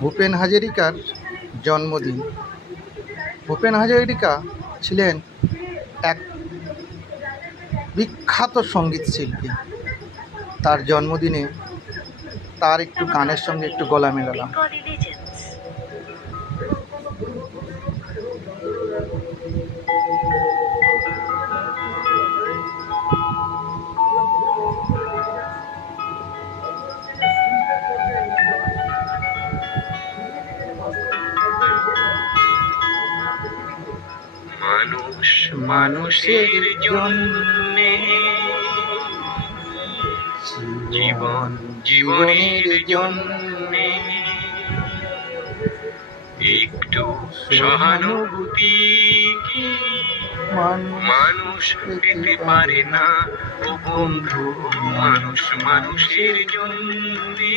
ভূপেন হাজারিকার জন্মদিন। ভূপেন হাজারিকা ছিলেন এক বিখ্যাত সঙ্গীত শিল্পী। তার জন্মদিনে তার একটু গানের সঙ্গে একটু গলা মেলালাম। মানুষ মানুষের জন্যে, জীবন জীবনের জন্যে, একটু সহানুভূতি কি মানুষ পেতে পারে না? ও বন্ধু, মানুষ মানুষের জন্যে।